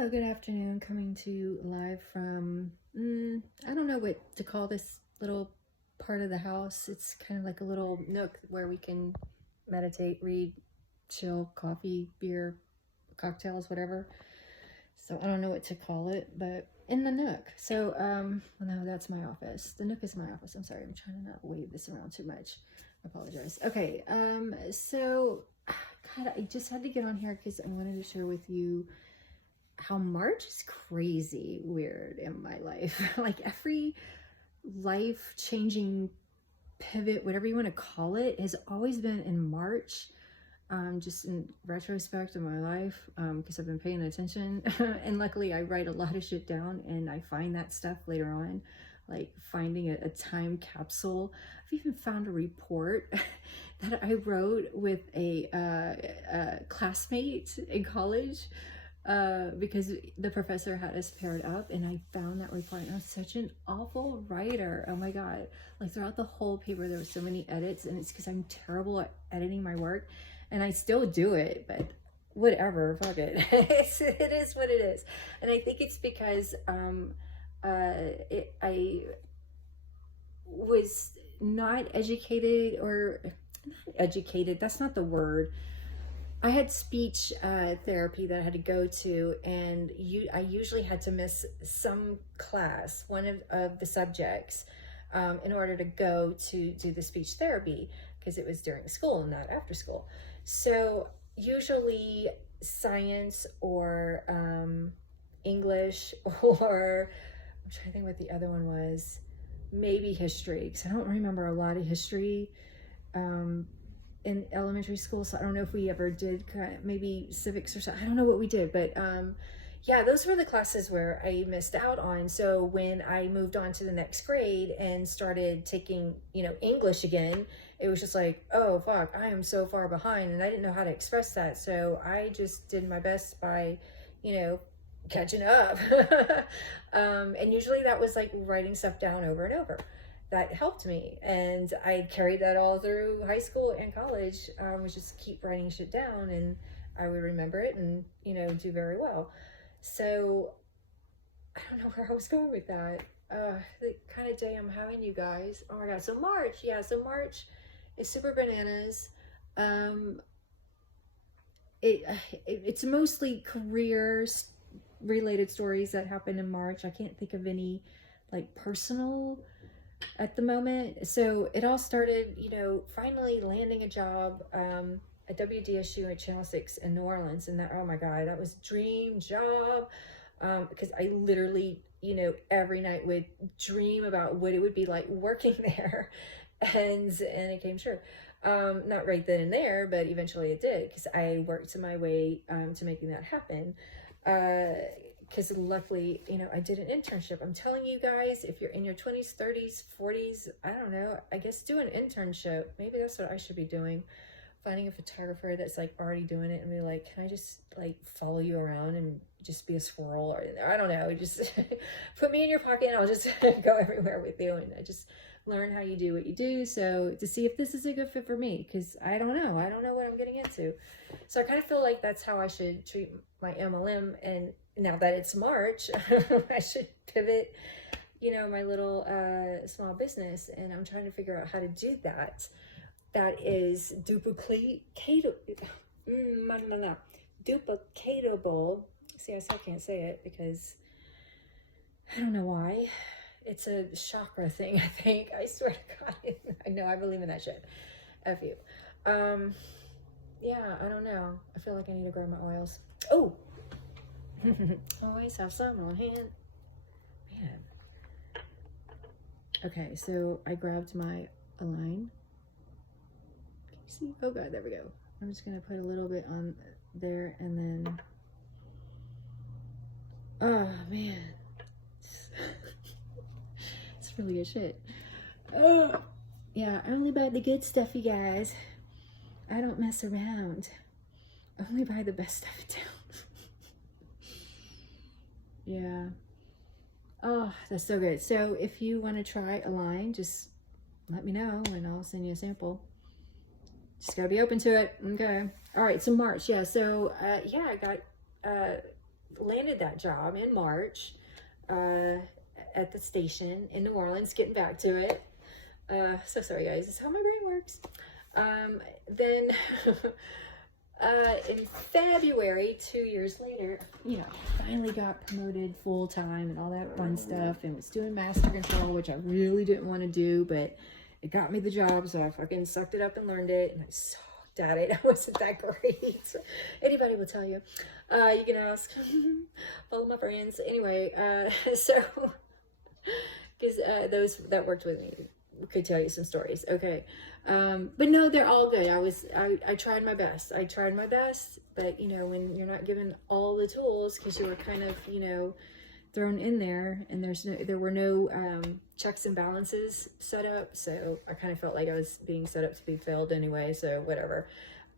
Hello, good afternoon. Coming to you live from, I don't know what to call this little part of the house. It's kind of like a little nook where we can meditate, read, chill, coffee, beer, cocktails, whatever. So I don't know what to call it, but in the nook. So, no, that's my office. The nook is my office. I'm sorry. I'm trying to not wave this around too much. I apologize. Okay. So, God, I just had to get on here because I wanted to share with you how March is crazy weird in my life. Like every life-changing pivot, whatever you want to call it, has always been in March. Just in retrospect of my life, because I've been paying attention. And luckily I write a lot of shit down and I find that stuff later on, like finding a time capsule. I've even found a report that I wrote with a classmate in college, because the professor had us paired up, and I found that report, and I was such an awful writer. Oh my God. Like throughout the whole paper, there were so many edits, and it's because I'm terrible at editing my work, and I still do it, but whatever, fuck it. It is what it is. And I think it's because, I was not educated, or not educated, that's not the word. I had speech therapy that I had to go to, and I usually had to miss some class, one of the subjects, in order to go to do the speech therapy, because it was during school, not after school. So usually science or English, or I'm trying to think what the other one was, maybe history, because I don't remember a lot of history in elementary school, so I don't know if we ever did maybe civics or something. I don't know what we did, but yeah, those were the classes where I missed out on. So when I moved on to the next grade and started taking, English again, it was just like, oh fuck, I am so far behind, and I didn't know how to express that. So I just did my best by, catching up. And usually that was like writing stuff down over and over. That helped me, and I carried that all through high school and college. Was just keep writing shit down, and I would remember it and do very well. So I don't know where I was going with that. The kind of day I'm having, you guys. Oh my God. So March, yeah, so March is super bananas. It's mostly careers related stories that happen in March. I can't think of any like personal at the moment. So it all started, finally landing a job at WDSU at Channel 6 in New Orleans. And that, oh my God, that was a dream job, because I literally, every night would dream about what it would be like working there. And it came true. Not right then and there, but eventually it did, because I worked my way to making that happen. Because luckily, I did an internship. I'm telling you guys, if you're in your 20s, 30s, 40s, I don't know, I guess do an internship. Maybe that's what I should be doing. Finding a photographer that's like already doing it and be like, can I just like follow you around and just be a squirrel? Or I don't know, just put me in your pocket and I'll just go everywhere with you, and I just learn how you do what you do. So to see if this is a good fit for me, because I don't know what I'm getting into. So I kind of feel like that's how I should treat my MLM. And now that it's March, I should pivot, my little small business, and I'm trying to figure out how to do that. That is duplicatable. See, I still can't say it because I don't know why. It's a chakra thing, I think. I swear to God. I know, I believe in that shit. F you. Yeah, I don't know. I feel like I need to grab my oils. Oh! Always have some on hand. Man. Okay, so I grabbed my Align. Can you see? Oh God, there we go. I'm just gonna put a little bit on there, and then, oh man. It's really good shit. Oh, yeah, I only buy the good stuff, you guys. I don't mess around. I only buy the best stuff in town. Yeah. Oh, that's so good. So if you want to try Align, just let me know and I'll send you a sample. Just gotta be open to it. Okay. All right. So March. Yeah. So, yeah, I got, landed that job in March at the station in New Orleans, getting back to it. So sorry guys, this is how my brain works. Then in February, 2 years later, finally got promoted full time and all that fun stuff, and was doing master control, which I really didn't want to do, but it got me the job, so I fucking sucked it up and learned it, and I sucked at it. I wasn't that great. Anybody will tell you. You can ask. Follow my friends. Anyway, so because those that worked with me could tell you some stories. Okay. But no, they're all good. I tried my best. But when you're not given all the tools, because you were kind of, thrown in there, and there were no checks and balances set up. So I kind of felt like I was being set up to be failed anyway. So whatever.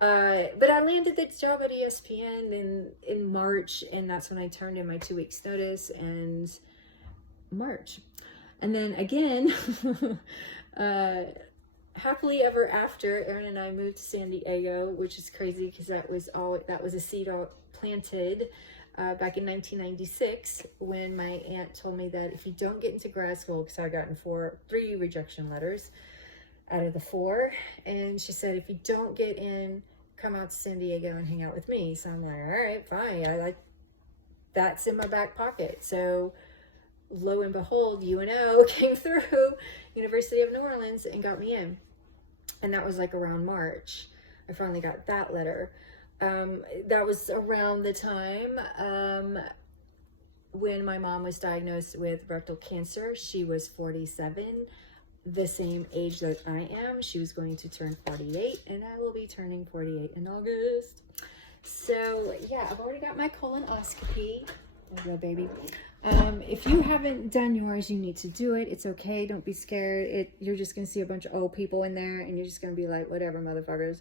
But I landed the job at ESPN in March, and that's when I turned in my 2 weeks notice, and March. And then again, happily ever after, Aaron and I moved to San Diego, which is crazy because that was a seed planted back in 1996, when my aunt told me that if you don't get into grad school, because I had gotten 3 rejection letters out of the 4, and she said, if you don't get in, come out to San Diego and hang out with me. So I'm like, all right, fine. That's in my back pocket. So lo and behold, UNO came through, University of New Orleans, and got me in. And that was like around March. I finally got that letter. That was around the time when my mom was diagnosed with rectal cancer. She was 47, the same age that I am. She was going to turn 48, and I will be turning 48 in August. So yeah, I've already got my colonoscopy. There you go, baby. If you haven't done yours, you need to do it. It's okay. Don't be scared. You're just going to see a bunch of old people in there, and you're just going to be like, whatever, motherfuckers.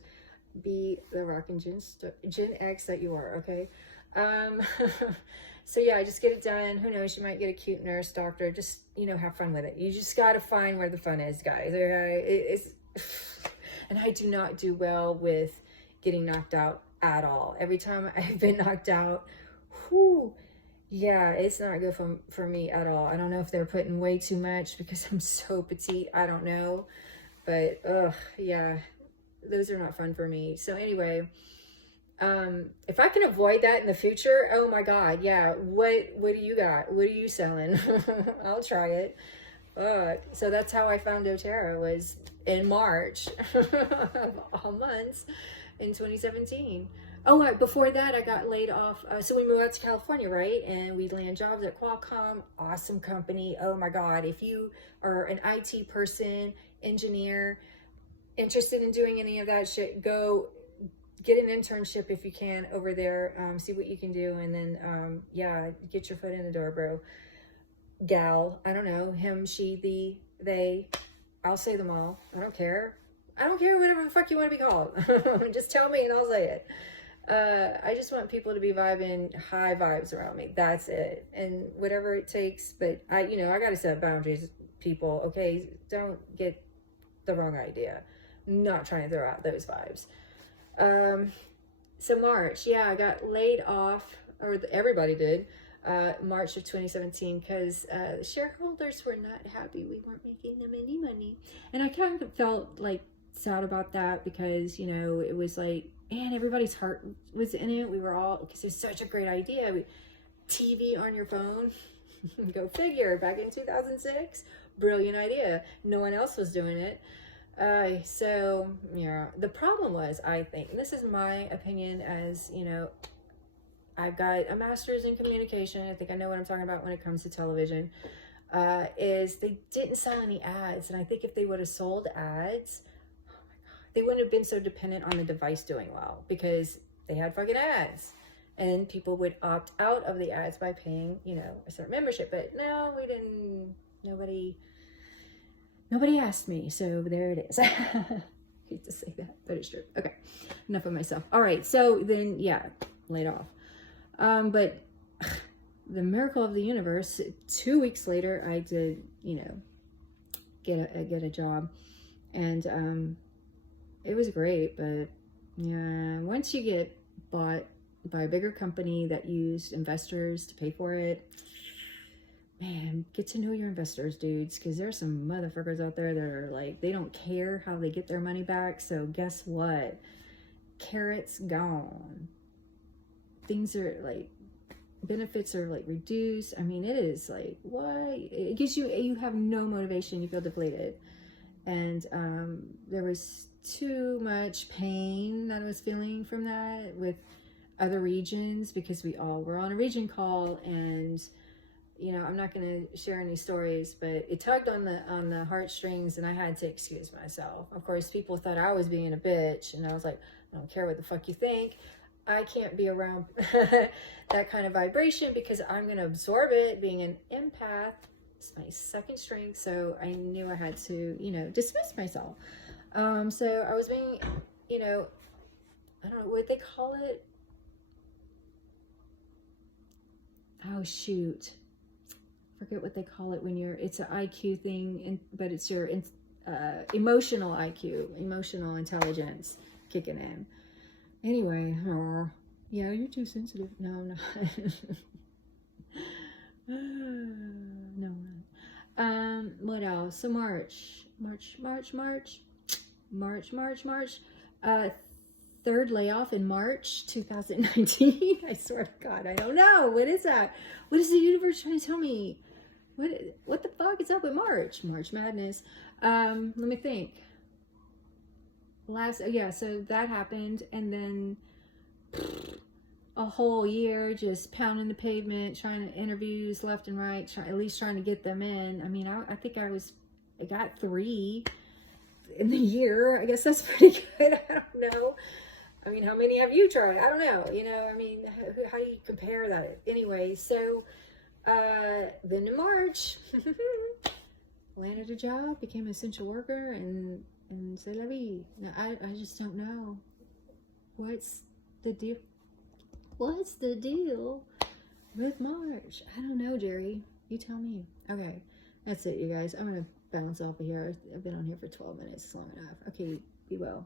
Be the rockin' Gen X that you are, okay? So yeah, just get it done. Who knows? You might get a cute nurse, doctor. Just, have fun with it. You just got to find where the fun is, guys. Okay? And I do not do well with getting knocked out at all. Every time I've been knocked out, yeah, it's not good for me at all. I don't know if they're putting way too much because I'm so petite. I don't know. But, yeah, those are not fun for me. So anyway, if I can avoid that in the future, oh my God, yeah. What do you got? What are you selling? I'll try it. So that's how I found doTERRA, was in March of all months in 2017. Oh, before that, I got laid off. So we moved out to California, right? And we land jobs at Qualcomm. Awesome company. Oh my God. If you are an IT person, engineer, interested in doing any of that shit, go get an internship if you can over there. See what you can do. And then, yeah, get your foot in the door, bro. Gal. I don't know. Him, she, they. I'll say them all. I don't care. Whatever the fuck you want to be called. Just tell me and I'll say it. I just want people to be vibing, high vibes around me. That's it. And whatever it takes. But I gotta set boundaries, people. Okay, don't get the wrong idea. I'm not trying to throw out those vibes. So March, yeah, I got laid off, or everybody did. March of 2017, because shareholders were not happy. We weren't making them any money, and I kind of felt like sad about that, because it was like, man, everybody's heart was in it. We were all, because it was such a great idea. TV on your phone, go figure. Back in 2006, brilliant idea. No one else was doing it. So yeah, the problem was, I think, and this is my opinion, as I've got a master's in communication. I think I know what I'm talking about when it comes to television. Is they didn't sell any ads, and I think if they would have sold ads, they wouldn't have been so dependent on the device doing well, because they had fucking ads, and people would opt out of the ads by paying, a certain membership. But no, we didn't. Nobody asked me, so there it is. I hate to say that, but it's true. Okay, enough of myself. All right, so then, yeah, laid off. But the miracle of the universe, 2 weeks later, I did, get a job, and it was great. But yeah, once you get bought by a bigger company that used investors to pay for it. Man, get to know your investors, dudes, because there's some motherfuckers out there that are like, they don't care how they get their money back. So guess what? Carrots gone. Things are like, benefits are like reduced. I mean, it is like, what? It gives you have no motivation. You feel depleted. And there was too much pain that I was feeling from that with other regions, because we all were on a region call, and you know, I'm not going to share any stories, but it tugged on the heartstrings, and I had to excuse myself. Of course, people thought I was being a bitch, and I was like, I don't care what the fuck you think. I can't be around that kind of vibration, because I'm going to absorb it. Being an empath, it's my second strength, so I knew I had to, you know, dismiss myself. So I was being, you know, I don't know what they call it. Oh, shoot. Forget what they call it when it's an IQ thing, but it's your emotional IQ, emotional intelligence kicking in. Anyway, yeah, you're too sensitive. No, I'm not. No, I'm not. What else? So March. Third layoff in March 2019. I swear to God, I don't know. What is that? What is the universe trying to tell me? What the fuck is up with March? March Madness. Let me think. So that happened, and then a whole year just pounding the pavement, trying to interviews left and right, at least trying to get them in. I mean, I think I got 3 in the year. I guess that's pretty good. I don't know. I mean, how many have you tried? I don't know. You know, I mean, how do you compare that? Anyway, so then in March, landed a job, became an essential worker, and c'est la vie. No, I just don't know. What's the deal? What's the deal with March? I don't know, Jerry. You tell me. Okay, that's it, you guys. I'm going to bounce off of here. I've been on here for 12 minutes. It's long enough. Okay, be well.